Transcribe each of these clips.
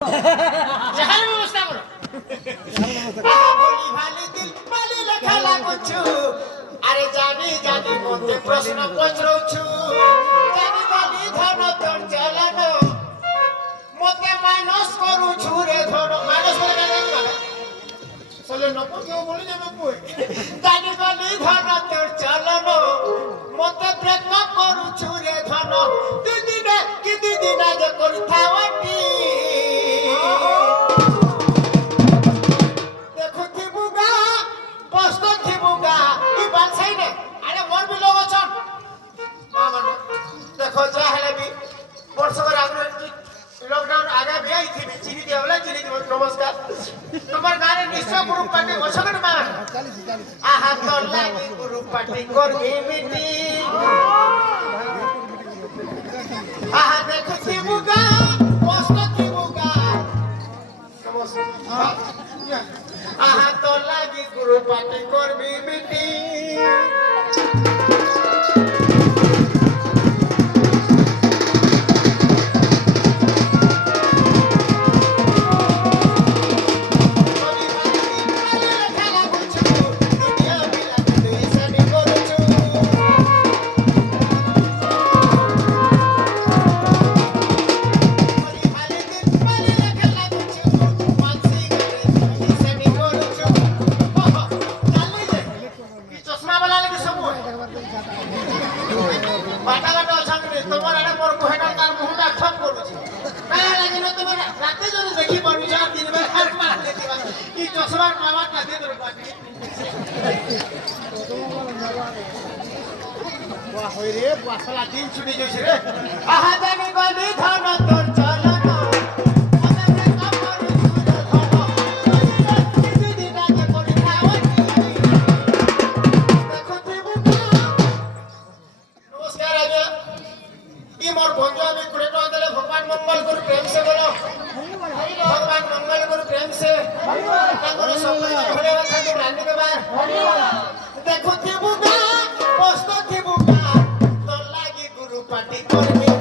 ଯାହାର ବ୍ୟବସ୍ଥା କର ଭଲି ଭାଲି ଦିଲ ବାଲି ଲେଖା ଲାଗୁଛୁ ଆରେ ଜାନି ଜାନି ମୋତେ ପ୍ରଶ୍ନ ପଚରଉଛୁ ଜାନି ବାଲି ଧନ ତୋର ଚାଲନ ମୋତେ ମାଇନସ କରୁଛୁ ରେ ଧନ ମାଇନସ করে কেন বাবা চলে নকো কেউ বলি যাবে কই জানি বালি ধন তোর চালন ମୋତେ ব্রেকআপ କରୁଛୁ রে ধন দিদিনে কি দিদিনা যে করথাওটি लॉकडाउन आगे भी आई थी चिनी दिया वाला चिनी दी नमस्कार तुम्हार गाने निश्चय ग्रुप पार्टी वसगन मा आहा तो लागी ग्रुप पार्टी करबी मिटी आहा देखती मुगा पोस्टती मुगा नमस्कार आहा तो लागी ग्रुप पार्टी करबी मिटी रे वासला दिन छुटी जइसे रे आहा जानी गली धन तोर चलन मते ब्रेकअप करू छुरे धन दिदी दिदा के करी खावटी देखथि बुका नमस्कार आज्ञा ई मोर बंधु आमी 20 टका देले भगवान मंगल करू प्रेम से बोलो भगवान मंगल करू प्रेम से तांकर सब घरे खातिर रानी के बार देखथि बुका पोस्टथि बुका पार्टी करबी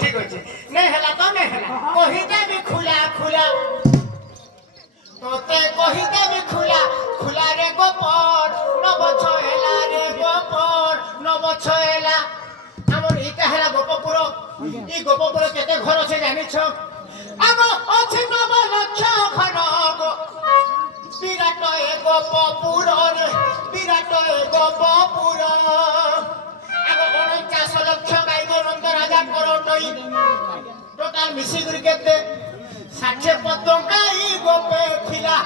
ठीक अछि नहीं हला तो नहीं हला कहिते भी खुला खुला तोते कहिते भी खुला खुला रे गोपर नब छहेला रे गोपर नब छहेला हमर ई कहला गोपपुर ई गोपपुर केते घर छै जानि छ आगो अछि नब लक्ष घर गो विराट ए गोपपुर रे विराट ए गोपपुर आगो 49 लक्ष गाई गो नंद राजा करोटई टोटल मिसी कर केते 60 पदकाई गोपे थिला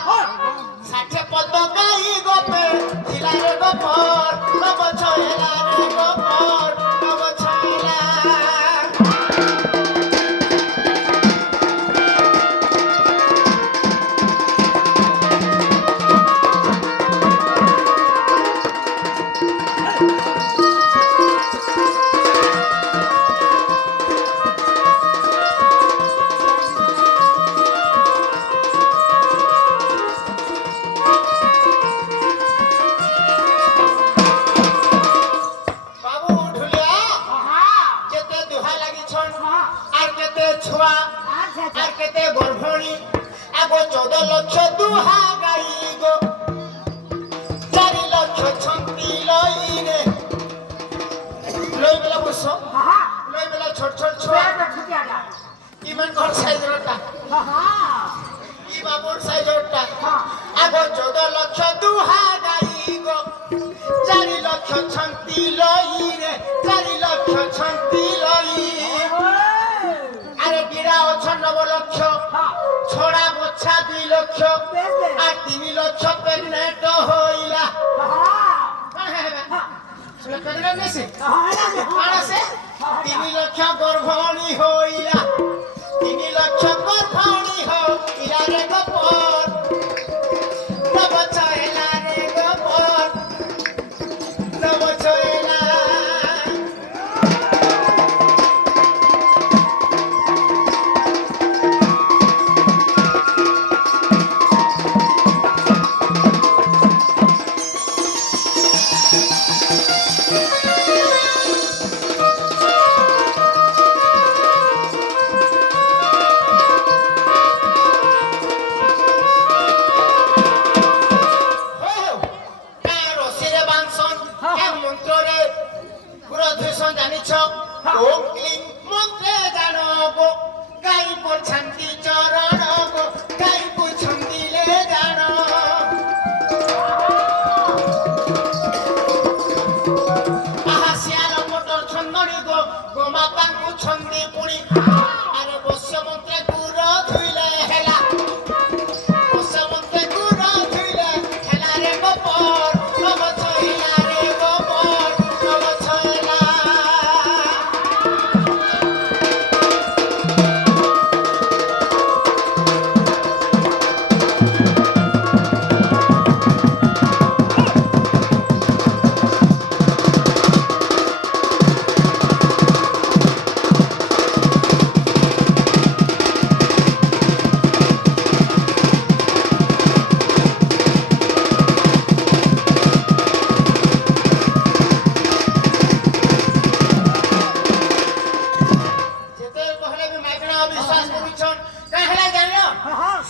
60 पदकाई गोपे थिला रे गोपर नब छहेला रे गोपर नब छहेला गर्भणी आगो 14 लक्ष दुहा गाई गो 4 लक्ष छंती लई रे लई बेला बुसो लई बेला छोट छोट छुआ ইমান ঘর সাইজরটা ই বাবুর সাইজরটা আগ 14 লক্ষ দুহা গাই গো 4 লক্ষ ছন্তি লই রে 4 লক্ষ ছন্তি লই আরে গিরা অছন্ন 9 লক্ষ ছড়া বচ্ছা 2 লক্ষ আর 3 লক্ষ প্রেগনেন্ট হইলা শুনে প্রেগনেন্ট নেছে আর আছে 3 লক্ষ গর্ভণী হইলা 3 লক্ষ গর্ভণী হইলা রে গোপন নবছয়লা রে গোপন নবছয়লা জানিছ ওম ক্লিং মন্ত্রে জানো গো গাই পছন্দি চরণ গো গাই পছন্দিলে জানো আহাসিয়ার মটর ছন্দনি গো গোমাতাঙ্গু ছন্দি পুরি আরে বস্য মন্ত্রে গুর ধুইলে হেলা বস্য মন্ত্রে গুর ধুইলে হেলা রে গোপর নবছয়লা রে গোপর নবছয়লা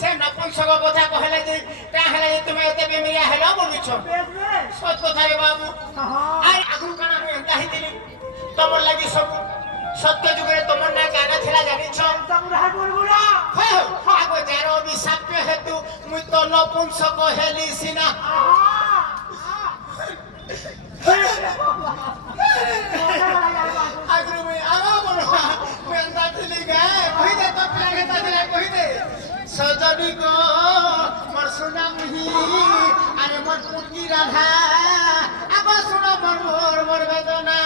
से नपुंसक कथा कहले जे का हेले जे तुमे एते बेमिया हेलो बोलुछ सच कथा रे बाबू आइ आगु काना मु एंता हितिली तमर लागि सब सत्य जुगे तमर ना गाना थिला जानिछ तम रहा बोलबुरा हो आगो जारो अभिशाप हेतु मु तो नपुंसक हेली सिना आगु मु आगो बोलवा मु एंता थिली गा कहि दे तो पिला के तादिला कहि दे सजनी गो मोर सुना मुही अरे मोर पुटकी राधा अब सुनो मोर मोर वेदना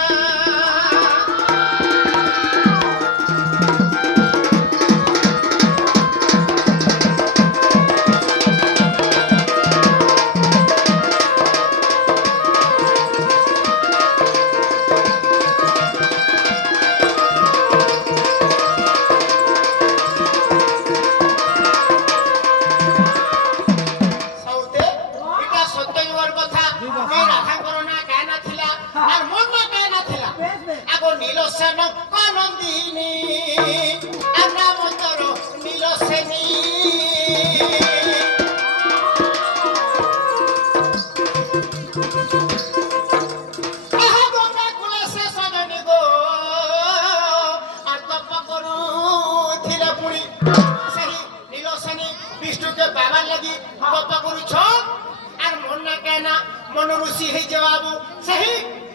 ऋषि है जवाब सही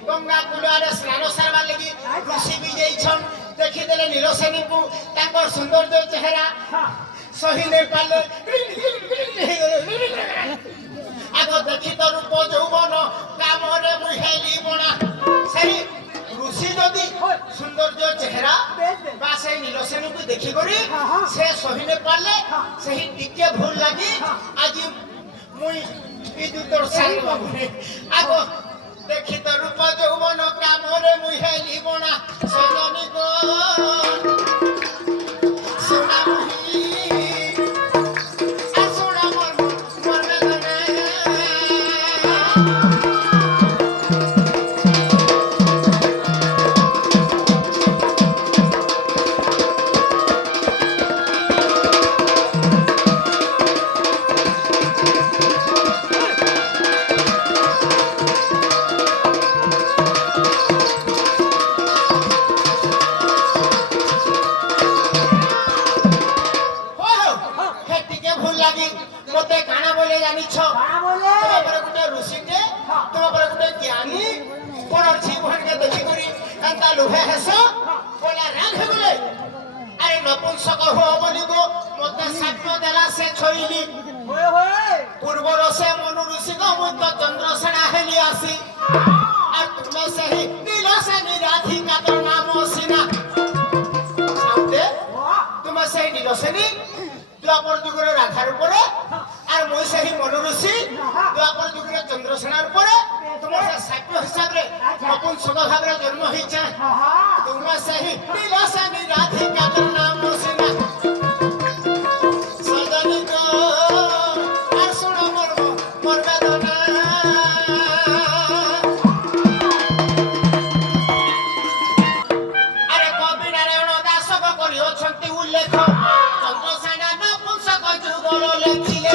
गंगा कुलारे स्नान सारवा लगी ऋषि भी जाइछन देखि देले नीलसेनी को ताकर सौंदर्य चेहरा सही नहीं पाले आगो देखि तो रूप यौवन कामरे मुहेली बना सही ऋषि जदि सौंदर्य चेहरा बा से नीलसेनी को देखि करी से सही नहीं पाले सही टिके भूल लगी आज मुई विद्युतर सांग बाबुरे आगो देखि तो रूप यौवन कामरे मुहेली बना सजनी गो सुना मुही आ सुना मोर वेदना ଲାଗି ମତେ କାଣା ବୋଲେ ଜାଣିଛ ତୁମ ପରେ ଗୋଟେ ଋଷିଟେ ତୁମ ପରେ ଗୋଟେ ଜ୍ଞାନୀ ପରର ଜୀବନକେ ଦେଖିକରି ଏନ୍ତା ଲୁଭେ ହେସ ବୋଲା ରାଗ ହେଗଲେ ଆରେ ନପୁଂସକ ହୁଅ ବୋଲି ଗୋ ମତେ ସାକ୍ଷ୍ୟ ଦେଲା ସେ ଛଇଲି ପୂର୍ବର ସେ ମନୁ ଋଷିକ ମୁଁ ତ ଚନ୍ଦ୍ରସେନା ହେଲି ଆସି আর তুমি সেই নীলসেনী রাধিকা তোর নাম সিনা সাউতে তুমি সেই নীলসেনী দ্বাপর যুগের রাধার উপরে আর মই সেই মনুঋষি দ্বাপর যুগের চন্দ্রসেনার উপরে তোমার সে সাক্ষ্য হিসাবে নপুংসক ভাবে জন্ম হইছে তুমি সেই নীলসেনী রাধিকা তোর নাম সিনা সজনী গো আর শুনো মোর বেদনা উল্লেখ চন্দ্রসেনা নপুংসক যুগল লেখিলে